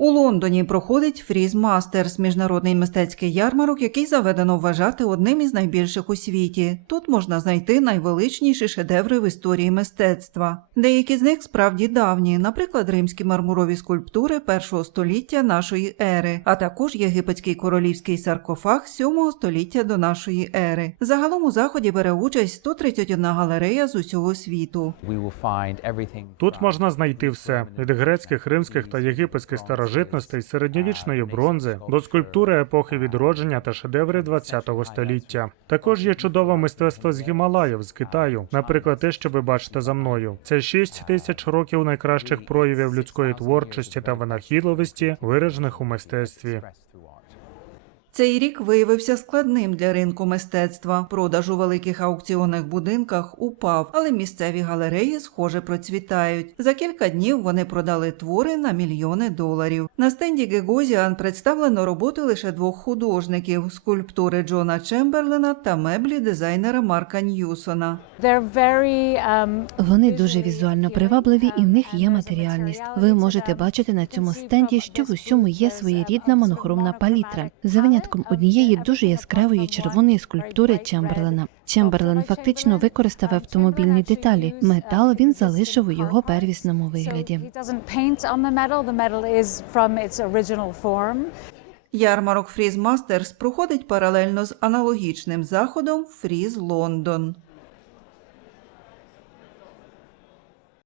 У Лондоні проходить Фріз Мастерс, міжнародний мистецький ярмарок, який заведено вважати одним із найбільших у світі. Тут можна знайти найвеличніші шедеври в історії мистецтва. Деякі з них справді давні, наприклад, римські мармурові скульптури першого століття нашої ери, а також єгипетський королівський саркофаг 7 століття до нашої ери. Загалом у заході бере участь 131 галерея з усього світу. Тут можна знайти все від грецьких, римських та єгипетських старожитностей, середньовічної бронзи до скульптури епохи відродження та шедеври ХХ століття. Також є чудове мистецтво з Гімалаїв, з Китаю. Наприклад, те, що ви бачите за мною. Це 6 тисяч років найкращих проявів людської творчості та винахідливості, виражених у мистецтві. Цей рік виявився складним для ринку мистецтва. Продаж у великих аукціонних будинках упав, але місцеві галереї, схоже, процвітають. За кілька днів вони продали твори на мільйони доларів. На стенді Гегозіан представлено роботи лише двох художників: скульптури Джона Чемберлена та меблі дизайнера Марка Ньюсона. Um, Вони дуже візуально привабливі, і в них є матеріальність. Ви можете бачити на цьому стенді, що в усьому є своєрідна монохромна палітра, за винятком однієї дуже яскравої червоної скульптури Чемберлена. Чемберлен фактично використав автомобільні деталі. Метал він залишив у його первісному вигляді. Ярмарок Фріз Мастерс проходить паралельно з аналогічним заходом Фріз Лондон.